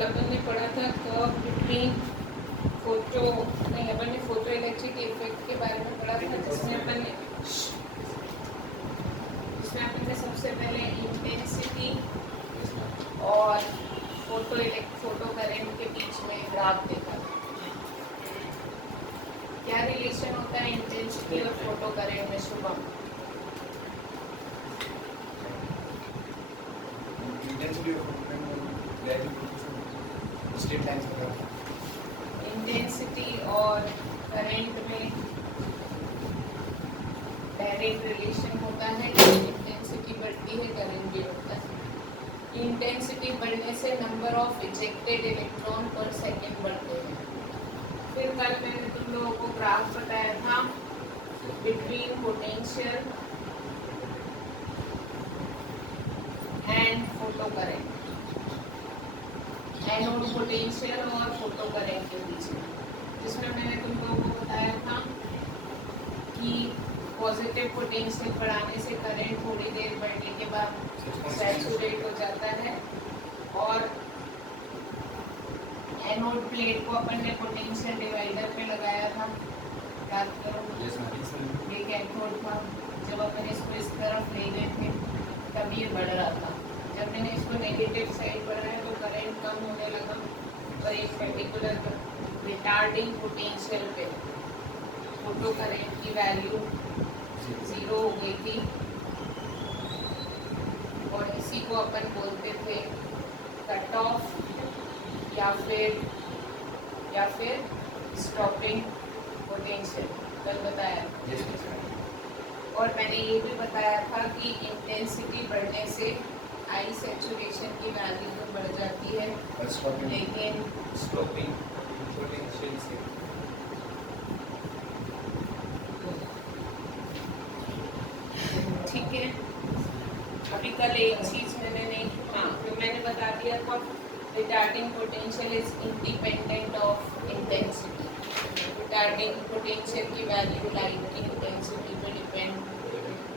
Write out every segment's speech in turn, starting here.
कल अपन ने पढ़ा था कर्व बिटवीन फोटो नहीं, अपन ने फोटो इलेक्ट्रिक इफेक्ट के बारे में पढ़ा था, जिसमें अपन ने सबसे पहले इंटेंसिटी और फोटो करंट के बीच में ग्राफ देखा था। क्या रिलेशन होता है इंटेंसिटी और फोटो करंट में, शुभम? इंटेंसिटी और करंट में डायरेक्ट रिलेशन होता है। इंटेंसिटी बढ़ती है, करंट भी बढ़ता है। इंटेंसिटी बढ़ने से नंबर ऑफ इजेक्टेड इलेक्ट्रॉन पर सेकेंड बढ़ते हैं। फिर कल मैंने तुम लोगों को ग्राफ बताया था between potential and photo current, anode potential और फोटो करंट के बीच में, जिसमें मैंने तुम लोगों को बताया था कि पॉजिटिव पोटेंशियल बढ़ाने से करंट थोड़ी देर बढ़ने के बाद सैचुरेट हो जाता है, और एनोड प्लेट को अपन ने पोटेंशियल डिवाइडर पे लगाया था, याद करो। एक एनोड था, जब अपन इसको इस तरफ ले गए थे तब ये बढ़ रहा था। जब मैंने इसको नेगेटिव साइड बढ़ाया तो करंट कम होने लगा, और एक पर्टिकुलर रिटार्डिंग पोटेंशियल पे फोटो करंट की वैल्यू 0 हो गई थी, और इसी को अपन बोलते थे कट ऑफ या फिर स्टॉपिंग पोटेंशियल। कल बताया। और मैंने ये भी बताया था कि इंटेंसिटी बढ़ने से आई सैचुरेशन की वैल्यू तो बढ़ जाती है, लेकिन स्टॉपिंग पोटेंशियल से ठीक है। अभी कल एक चीज मैंने नहीं, हाँ तो मैंने बता दिया था retarding potential is independent of intensity. Retarding potential की वैल्यू लाइट की इंटेंसिटी पे डिपेंड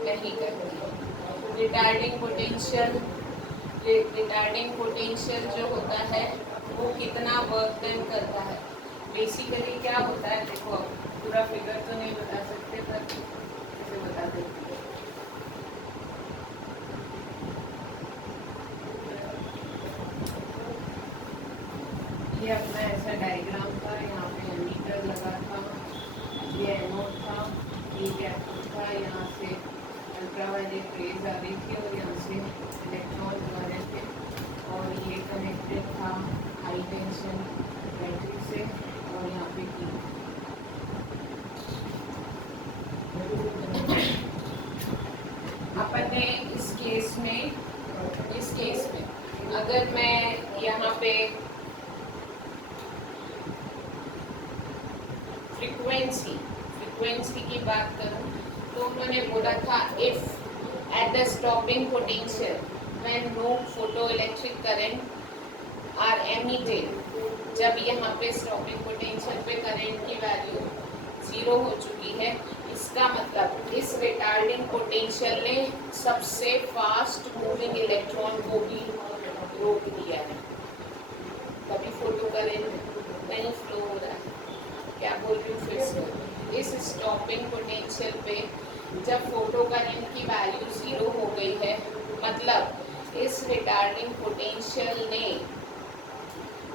नहीं करती। रिटार्डिंग पोटेंशियल जो होता है वो कितना वर्क डन करता है। बेसिकली क्या होता है, देखो पूरा फिगर तो नहीं बता सकते पर कैसे बता देते हैं। ये अपना ऐसा डायग्राम था, यहाँ पे एमीटर लगा था, ये एनोड था, ये कैथोड था, यहाँ से अल्ट्रावायलेट रेज आ रही थी और यहाँ से इलेक्ट्रॉन आ रहे थे, और ये कनेक्टेड था हाई टेंशन बैटरी से, और यहाँ पे की अपन ने इस केस में अगर मैं यहाँ पे फ्रीक्वेंसी की बात करूं तो उन्होंने बोला था if at the stopping potential when no photo electric current are emitted, जब यहाँ पे स्टॉपिंग पोटेंशियल पे करंट की वैल्यू 0 हो चुकी है, इसका मतलब इस रिटार्डिंग पोटेंशियल ने सबसे फास्ट मूविंग इलेक्ट्रॉन को भी रोक दिया है, तभी फोटो करंट नहीं फ्लो हो रहा है। क्या बोल रही हूँ फिर से, इस स्टॉपिंग पोटेंशियल पे जब फोटो करंट की वैल्यू 0 हो गई है, मतलब इस रिटार्डिंग पोटेंशियल ने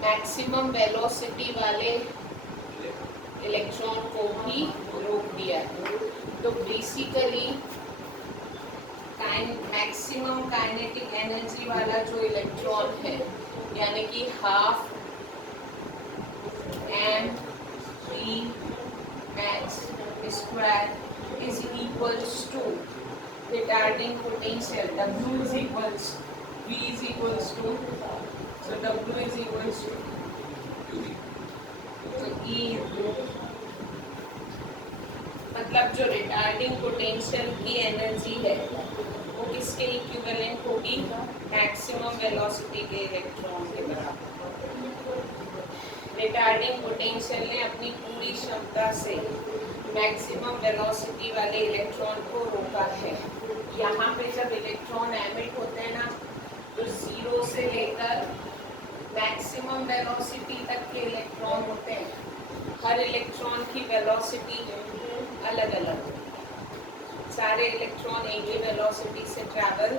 मैक्सिमम वेलोसिटी वाले इलेक्ट्रॉन को भी रोक दिया है। तो बेसिकली मैक्सिमम काइनेटिक एनर्जी वाला जो इलेक्ट्रॉन है, यानी कि half m max square is equals to retarding potential W is equals V is equals to, so W is equals to E, मतलब जो रिटार्डिंग पोटेंशियल की एनर्जी है वो किसके इक्विवेलेंट होगी, मैक्सिमम वेलोसिटी के इलेक्ट्रॉन के बराबर। रिटार्डिंग पोटेंशियल ने अपनी पूरी क्षमता से मैक्सिमम वेलोसिटी वाले इलेक्ट्रॉन को रोका है। यहाँ पे जब इलेक्ट्रॉन एमिट होते हैं ना, तो 0 से लेकर मैक्सिमम वेलोसिटी तक के इलेक्ट्रॉन होते हैं। हर इलेक्ट्रॉन की वेलोसिटी अलग अलग है, सारे इलेक्ट्रॉन एक ही वेलोसिटी से ट्रैवल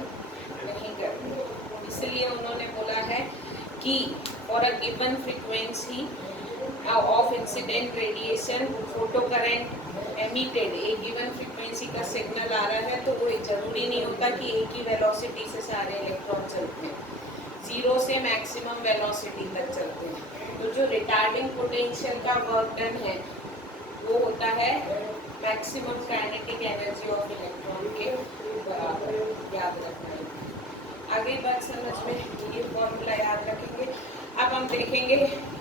नहीं करते। इसलिए उन्होंने बोला है कि for a given frequency of incident radiation photo current emitted, एक गिवन फ्रीक्वेंसी का सिग्नल आ रहा है तो वो जरूरी नहीं होता कि एक ही वेलोसिटी से सारे इलेक्ट्रॉन चलते हैं, 0 से मैक्सिमम वेलोसिटी तक चलते हैं। तो जो रिटार्डिंग पोटेंशियल का वर्क डन है वो होता है maximum kinetic energy of electron के बराबर, याद रखना है। आगे बात समझ में ये फॉर्मूला याद रखेंगे। अब हम देखेंगे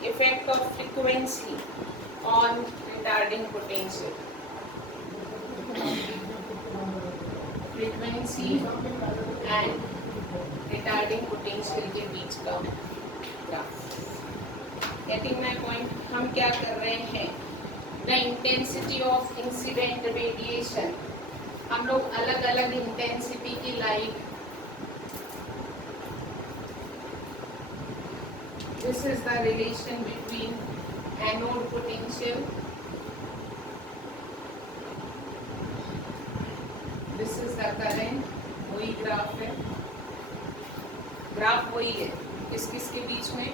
effect of frequency on retarding potential. Frequency and retarding potential के बीच का ग्राफ। Getting my point? हम क्या कर रहे हैं, the intensity of incident radiation, हम लोग अलग अलग इंटेंसिटी की light, this is the relation between anode potential, this is the current, वही ग्राफ है, ग्राफ वही है, किस किस के बीच में,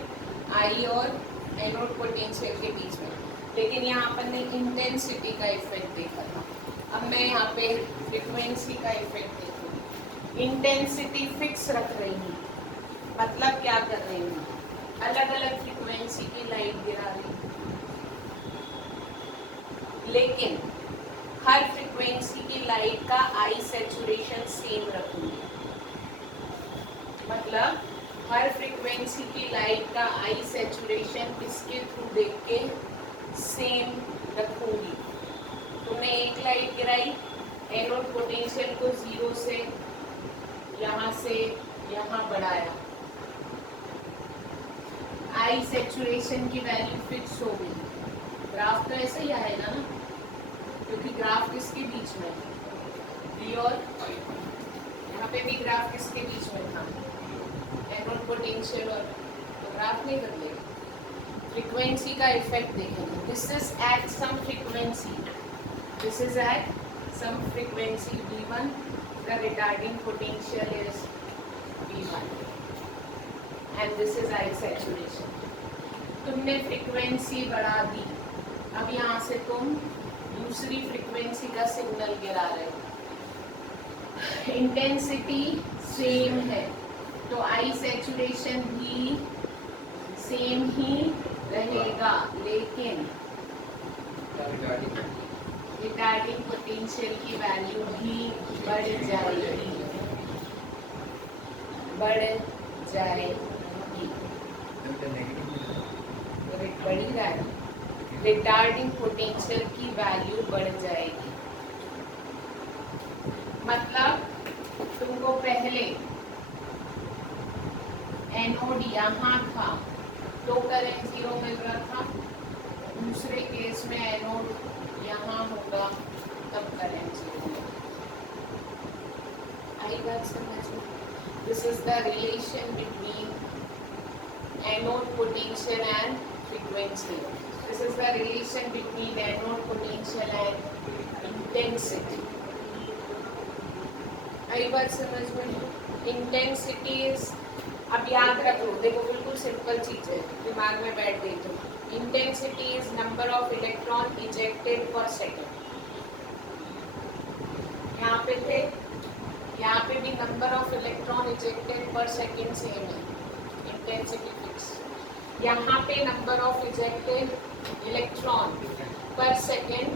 आई और एनोड पोटेंशियल के बीच में, लेकिन यहाँ पर ने इंटेंसिटी का इफेक्ट देखा था। अब मैं यहाँ पे फ्रीक्वेंसी का इफेक्ट देखूँ। इंटेंसिटी फिक्स रख रही हूँ, मतलब क्या कर रही हूँ, अलग अलग फ्रीक्वेंसी की लाइट गिरा रही हूँ, लेकिन हर फ्रीक्वेंसी की लाइट का आई सैचुरेशन सेम रखूंगी। मतलब हर फ्रीक्वेंसी की लाइट का आई सैचुरेशन इसके थ्रू देख के सेम रखूंगी। तुमने एक लाइट गिराई, एनोड पोटेंशियल को 0 से यहाँ बढ़ाया, आई सैचुरेशन की वैल्यू फिक्स हो गई। ग्राफ तो ऐसे ही आएगा ना, क्योंकि ग्राफ किसके बीच में, डी और यहाँ पे भी ग्राफ किसके बीच में था, एनोड पोटेंशियल, और तो ग्राफ नहीं बदलेगा। फ्रीक्वेंसी का इफेक्ट देखेंगे। This is at some frequency, this is at some frequency V1, the retarding potential is V1 and this is I saturation। तुमने फ्रीक्वेंसी बढ़ा दी, अब यहाँ से तुम दूसरी फ्रीक्वेंसी का सिग्नल गिरा रहे हो, इंटेंसिटी सेम है तो आई सैचुरेशन भी सेम ही रहेगा, लेकिन रिटार्डिंग पोटेंशियल की वैल्यू भी बढ़ जाएगी, बढ़ी रहा है, रिटार्डिंग पोटेंशियल की वैल्यू बढ़ जाएगी। मतलब तुमको पहले एनोड यहाँ था तो करंट 0 मिल रहा था, दूसरे केस में एनोड यहाँ होगा तब करंट 0 आई बात समझ में? This is the relation between anode potential and frequency. This is the relation between anode potential and intensity. आई बात समझ में? Intensity is, अब याद रख लो, देखो बिल्कुल सिंपल चीज है, दिमाग में बैठ गई तो। Intensity is number of electron ejected per second। यहाँ पे थे, यहाँ पे भी नंबर ऑफ इलेक्ट्रॉन इजेक्टेड पर सेकेंड सेम है, इंटेंसिटी फिक्स। यहाँ पे नंबर ऑफ इजेक्टेड इलेक्ट्रॉन पर सेकेंड,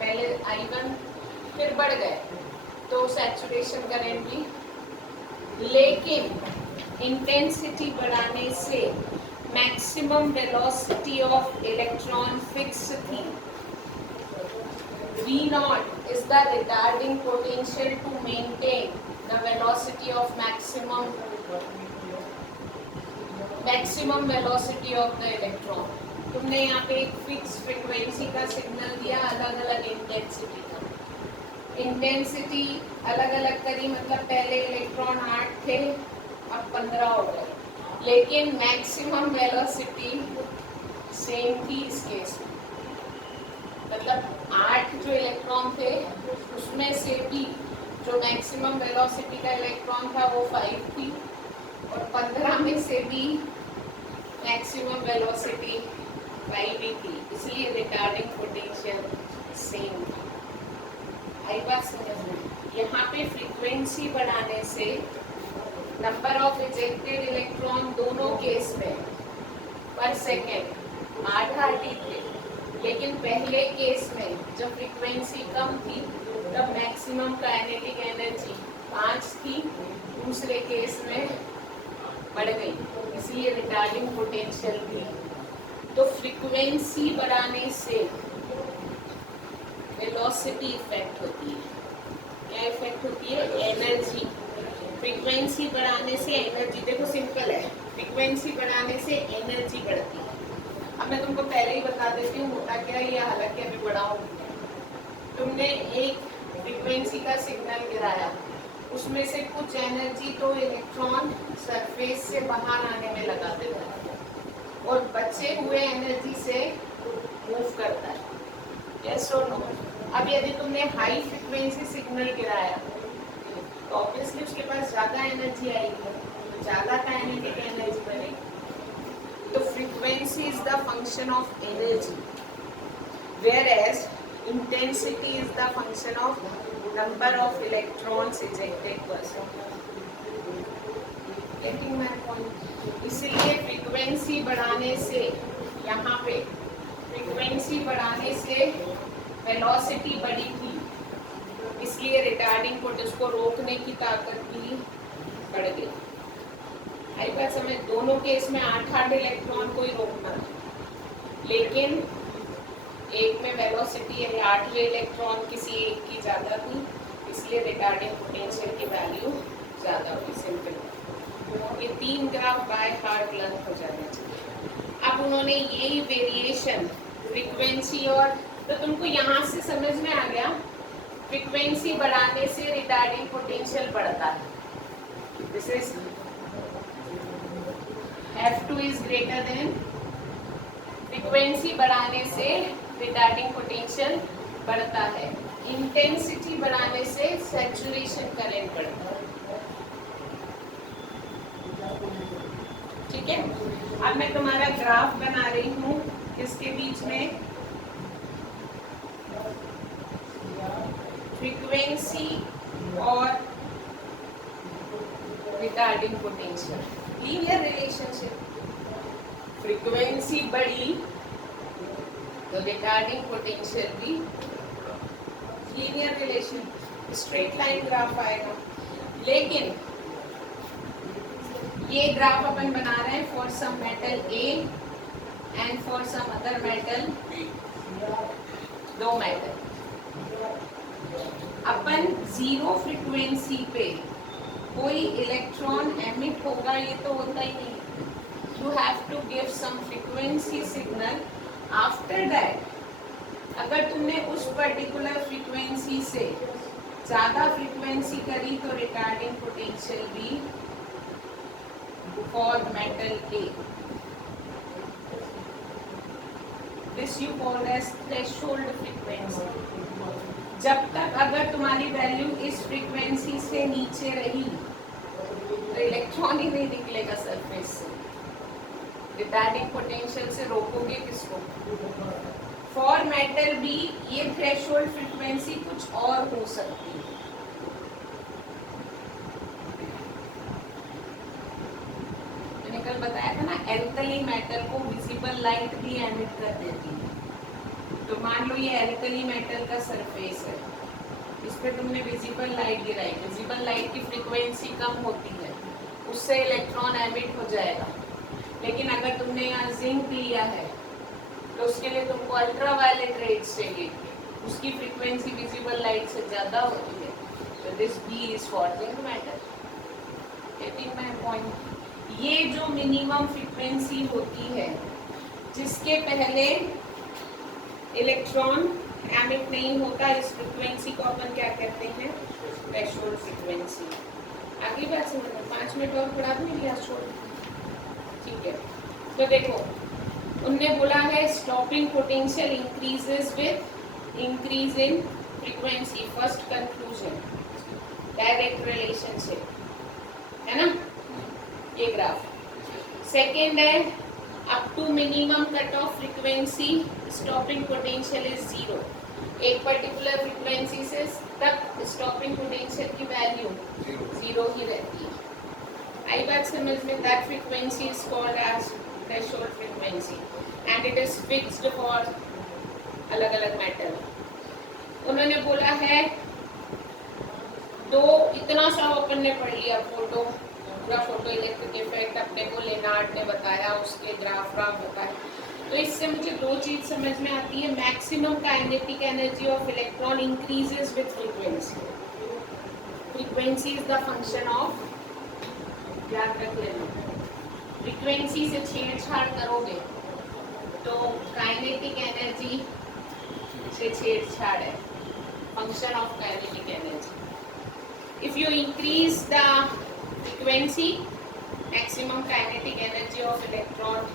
पहले I1 फिर बढ़ गए तो सैचुरेशन करंट भी, लेकिन इंटेंसिटी बढ़ाने से maximum velocity of electron fix थी। V0 is the retarding potential to maintain the velocity of maximum velocity of the electron। तुमने यहाँ पे एक फिक्स फ्रीक्वेंसी का सिग्नल दिया, अलग अलग इंटेंसिटी का, इंटेंसिटी अलग अलग करी, मतलब पहले इलेक्ट्रॉन 8 थे अब 15 हो गए, लेकिन मैक्सिमम वेलोसिटी सेम थी इस केस में। मतलब 8 जो इलेक्ट्रॉन थे उसमें से भी जो मैक्सिमम वेलोसिटी का इलेक्ट्रॉन था वो 5 थी, और 15 में से भी मैक्सिमम वेलोसिटी 5 ही थी, इसलिए रिटार्डिंग पोटेंशियल सेम था। आई बात समझ में? यहाँ पे फ्रीक्वेंसी बढ़ाने से नंबर ऑफ इजेक्टेड इलेक्ट्रॉन दोनों केस में पर सेकेंड 8 ही थे, लेकिन पहले केस में जब फ्रीक्वेंसी कम थी तब मैक्सिमम काइनेटिक एनर्जी 5 थी, दूसरे केस में बढ़ गई, इसलिए रिटार्डिंग पोटेंशियल भी। तो फ्रीक्वेंसी बढ़ाने से वेलोसिटी इफेक्ट होती है। क्या इफेक्ट होती है? एनर्जी। फ्रीक्वेंसी बढ़ाने से एनर्जी, देखो सिंपल है, फ्रीक्वेंसी बढ़ाने से एनर्जी बढ़ती है। अब मैं तुमको पहले ही बता देती हूँ होता क्या है, या हालांकि अभी बढ़ाऊंगी। तुमने एक फ्रीक्वेंसी का सिग्नल गिराया, उसमें से कुछ एनर्जी तो इलेक्ट्रॉन सरफेस से बाहर आने में लगा देता है और बचे हुए एनर्जी से मूव करता है। यस और नो? अब यदि तुमने हाई फ्रीक्वेंसी सिग्नल गिराया तो ऑब्वियसली उसके पास ज़्यादा एनर्जी आएगी, तो ज़्यादा काइनेटिक एनर्जी बनेगी। तो frequency is the function of energy, where as intensity is the function of number of electrons ejected per second. Getting my point? इसलिए फ्रीक्वेंसी बढ़ाने से, यहाँ पे फ्रीक्वेंसी बढ़ाने से वेलोसिटी बढ़ी थी, इसलिए रिटार्डिंग पोटेंशियल को रोकने की ताकत भी बढ़ गई। आई बात समझ? दोनों केस में 8 इलेक्ट्रॉन को ही रोकना था, लेकिन एक में वेलोसिटी यानी 8वें इलेक्ट्रॉन किसी एक की ज़्यादा थी, इसलिए रिटार्डिंग पोटेंशियल की वैल्यू ज़्यादा हुई। सिंपल। ये 3 ग्राफ बाय हार्ट लर्न हो जाना चाहिए। अब उन्होंने यही वेरिएशन फ्रीक्वेंसी, और तो तुमको यहाँ से समझ में आ गया फ्रीक्वेंसी बढ़ाने से रिटार्डिंग पोटेंशियल बढ़ता है। This is F2 is greater than, frequency बढ़ाने से रिटार्डिंग पोटेंशियल बढ़ता है, इंटेंसिटी बढ़ाने से सैचुरेशन करंट बढ़ता है। ठीक है? अब मैं तुम्हारा ग्राफ बना रही हूँ, किसके बीच में? फ्रीक्वेंसी और retarding potential, linear relationship. Frequency बढ़ी तो रिटार्डिंग पोटेंशियल भी linear relation, straight line graph आएगा। लेकिन ये ग्राफ अपन बना रहे हैं for some metal A and for some other metal B, 2 metal. अपन 0 फ्रीक्वेंसी पे कोई इलेक्ट्रॉन एमिट होगा ये तो होता ही नहीं। You have to give some frequency signal. After that अगर तुमने उस पर्टिकुलर फ्रीक्वेंसी से ज़्यादा फ्रीक्वेंसी करी तो रिटार्डिंग पोटेंशियल भी for metal A, this you call as threshold frequency. जब तक अगर तुम्हारी वैल्यू इस फ्रीक्वेंसी से नीचे रही तो इलेक्ट्रॉन ही नहीं निकलेगा सरफेस से। रिटार्डिंग पोटेंशियल से रोकोगे किसको? फॉर मेटल B ये थ्रेशोल्ड फ्रीक्वेंसी कुछ और हो सकती है। मैंने कल बताया था ना, एल्कली मेटल को विजिबल लाइट भी एमिट कर देती है। तो मान लो ये एल्कली मेटल का सरफेस है, इस पे तुमने विजिबल लाइट गिराई, विजिबल लाइट की फ्रीक्वेंसी कम होती है, उससे इलेक्ट्रॉन एमिट हो जाएगा। लेकिन अगर तुमने यहाँ जिंक लिया है तो उसके लिए तुमको अल्ट्रावायलेट रेड्स चाहिए, उसकी फ्रीक्वेंसी विजिबल लाइट से ज़्यादा होती है। तो this B is for zinc metal. Getting my point? ये जो मिनिमम फ्रीक्वेंसी होती है जिसके पहले इलेक्ट्रॉन एमिट नहीं होता, इस फ्रीक्वेंसी को अपन क्या कहते हैं? Threshold frequency. अगली बात समझो, 5 मिनट और पढ़ा दूँ या छोड़? ठीक है, तो देखो उनने बोला है stopping potential increases with increase in frequency. First conclusion, direct relationship है ना ये ग्राफ। सेकेंड है up to minimum cut off frequency stopping potential is zero. एक पर्टिकुलर फ्रीक्वेंसी से तक स्टॉपिंग पोटेंशियल की वैल्यू जीरो ही रहती है। आई बात समझ में? That frequency is called as threshold frequency and it is fixed for अलग अलग मेटल। उन्होंने बोला है तो इतना सब अपन ने पढ़ लिया, फोटो पूरा फोटो इलेक्ट्रिक इफेक्ट अपने को लेनार्ड ने बताया, उसके ग्राफ बताया। तो इससे मुझे दो चीज समझ में आती है, maximum kinetic energy of electron increases with frequency. Frequency is the function of, याद रख लेना, फ्रीक्वेंसी से छेड़छाड़ करोगे तो काइनेटिक एनर्जी से छेड़छाड़ है, function of kinetic energy. If you increase the frequency, maximum kinetic energy of electron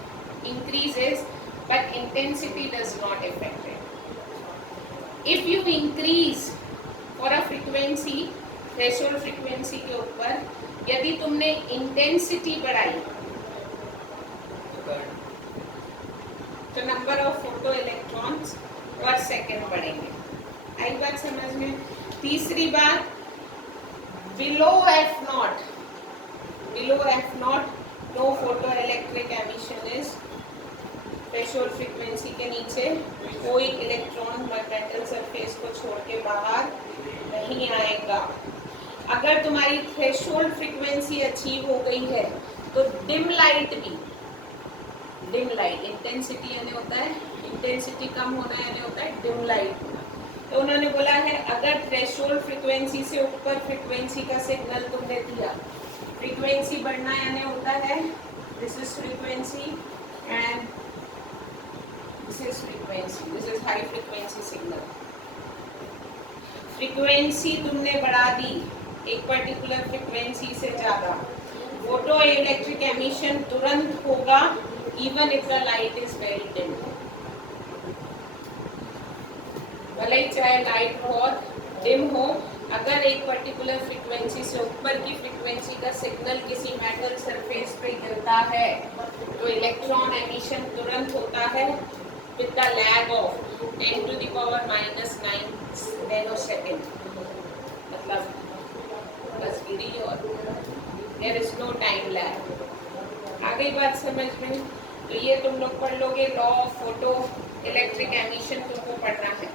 increases but intensity does not affect it। if you increase for a frequency, threshold frequency के ऊपर यदि तुमने intensity बढ़ाई तो number of photo electrons पर second बढ़ेंगे। आई बात समझ में? तीसरी बात, below F not know photo electric emission is. Threshold frequency के नीचे कोई इलेक्ट्रॉन मेटल सरफेस को छोड़ के बाहर नहीं आएगा। अगर तुम्हारी थ्रेशोल्ड फ्रीक्वेंसी अचीव हो गई है तो डिम लाइट भी, डिम लाइट इंटेंसिटी यानी होता है, इंटेंसिटी कम होना यानी होता है डिम लाइट होना। तो उन्होंने बोला है अगर थ्रेशोल्ड फ्रीक्वेंसी से ऊपर फ्रीक्वेंसी का सिग्नल तुमने दिया, फ्रीक्वेंसी बढ़ना यानी होता है this is frequency and this is frequency, this is high frequency signal. Frequency तुमने बढ़ा दी एक पर्टिकुलर फ्रीक्वेंसी से ज्यादा, फोटो इलेक्ट्रिक एमिशन तुरंत होगा even if the light is very dim. भले ही चाहे लाइट बहुत डिम हो, अगर एक पर्टिकुलर फ्रीक्वेंसी से ऊपर की फ्रीक्वेंसी का सिग्नल किसी मेटल सरफेस पे गिरता है तो इलेक्ट्रॉन एमिशन तुरंत होता है with the lag of 10 to the power -9 nanosecond, मतलब बस गिरी और there is no time lag. आ गई बात समझ में? तो ये तुम लोग पढ़ लोगे, law of photo electric emission तुमको पढ़ना है।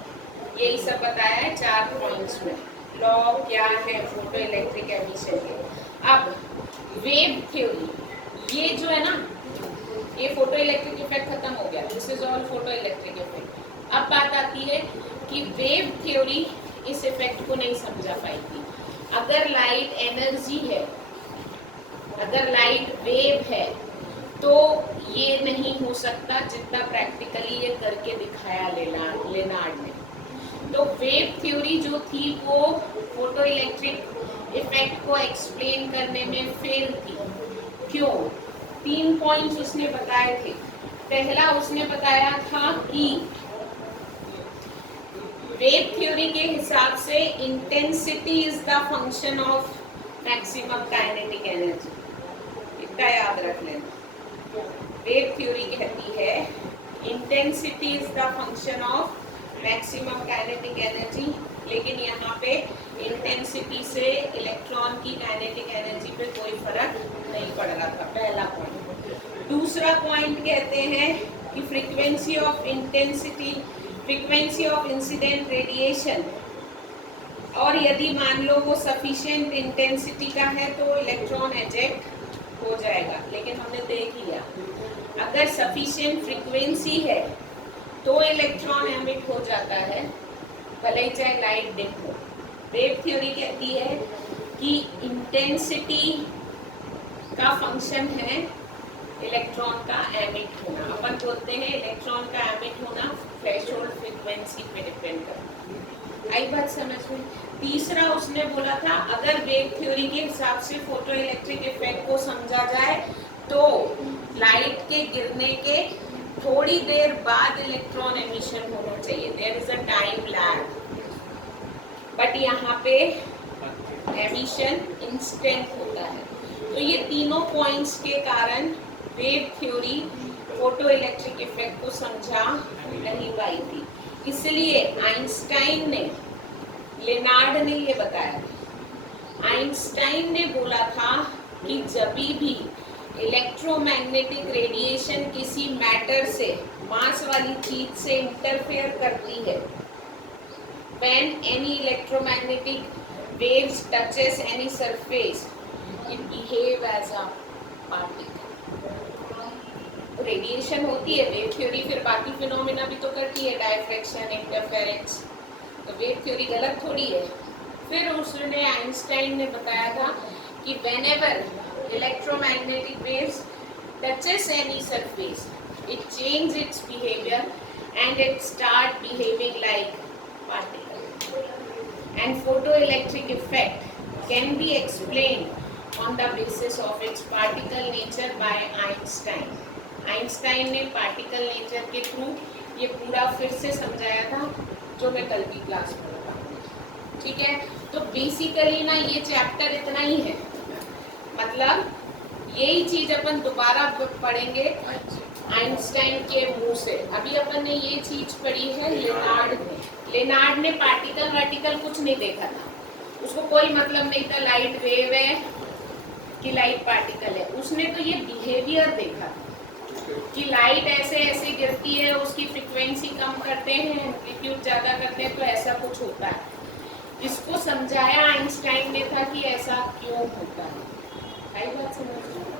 यही सब बताया है 4 पॉइंट्स में, लॉ क्या है फोटो इलेक्ट्रिक एमिशन के। अब वेव थ्योरी, ये जो है ना, ये फोटो इलेक्ट्रिक इफेक्ट खत्म हो गया, this is all photo electric effect. अब बात आती है कि वेव थ्योरी इस इफेक्ट को नहीं समझा पाएगी। अगर लाइट एनर्जी है, अगर लाइट वेव है, तो ये नहीं हो सकता जितना प्रैक्टिकली ये करके दिखाया लेनार्ड ने। तो वेव थ्योरी जो थी वो फोटो इलेक्ट्रिक इफेक्ट को एक्सप्लेन करने में फेल थी। क्यों? 3 पॉइंट्स उसने बताए थे। पहला उसने बताया था कि वेव थ्योरी के हिसाब से intensity is the function of maximum kinetic energy. इतना याद रख लेना। वेव थ्योरी कहती है intensity is the function of maximum kinetic energy, लेकिन यहाँ पे इंटेंसिटी से इलेक्ट्रॉन की काइनेटिक एनर्जी पे कोई फर्क नहीं पड़ रहा था, पहला पॉइंट। दूसरा पॉइंट कहते हैं कि frequency of intensity, frequency of incident radiation, और यदि मान लो वो सफिशिएंट इंटेंसिटी का है तो इलेक्ट्रॉन एजेक्ट हो जाएगा। लेकिन हमने देख लिया अगर सफिशिएंट फ्रीक्वेंसी है तो इलेक्ट्रॉन एमिट हो जाता है, भले ही चाहे लाइट डिम हो। वेव थ्योरी कहती है कि इंटेंसिटी का फंक्शन है इलेक्ट्रॉन का एमिट होना। अपन बोलते हैं इलेक्ट्रॉन का एमिट होना थ्रेशोल्ड फ्रीक्वेंसी पे डिपेंड करता है। आई बात समझ में? तीसरा उसने बोला था अगर वेव थ्योरी के हिसाब से फोटो इलेक्ट्रिक इफेक्ट को समझा जाए तो लाइट के गिरने के थोड़ी देर बाद इलेक्ट्रॉन एमिशन होना चाहिए, there is a time lag, but यहाँ पे एमिशन इंस्टेंट होता है। तो ये तीनों पॉइंट्स के कारण wave theory photo electric effect को समझा नहीं पाई थी, इसलिए आइंस्टाइन ने, लेनार्ड ने ये बताया, आइंस्टाइन ने बोला था कि जब भी इलेक्ट्रोमैग्नेटिक रेडिएशन किसी मैटर से, मास वाली चीज से इंटरफेयर करती है, when any electromagnetic waves touches any surface, it behave as a particle. Radiation होती है, वेव थ्योरी फिर बाकी फिनोमेना भी तो करती है, डायफ्रैक्शन, इंटरफेरेंस, तो वेव थ्योरी गलत थोड़ी है। फिर उसने, आइंस्टाइन ने बताया था कि whenever electromagnetic waves touches any surface, it changes its behavior and it start behaving like particle. And photoelectric effect can be explained on the basis of its particle nature by Einstein. Einstein ने particle nature के through ये पूरा फिर से समझाया था, जो मैं कल की क्लास में बताऊंगी। ठीक है, तो बेसिकली ना ये चैप्टर इतना ही है, मतलब यही चीज अपन दोबारा पढ़ेंगे आइंस्टाइन के मुंह से। अभी अपन ने ये चीज पढ़ी है लेनार्ड ने पार्टिकल वार्टिकल कुछ नहीं देखा था, उसको कोई मतलब नहीं था लाइट वेव है कि लाइट पार्टिकल है, उसने तो ये बिहेवियर देखा था कि लाइट ऐसे ऐसे गिरती है, उसकी फ्रीक्वेंसी कम करते हैं, एम्पलीट्यूड ज्यादा करते हैं, तो ऐसा कुछ होता है। इसको समझाया आइंस्टाइन ने था कि ऐसा क्यों होता है। आई बात समझ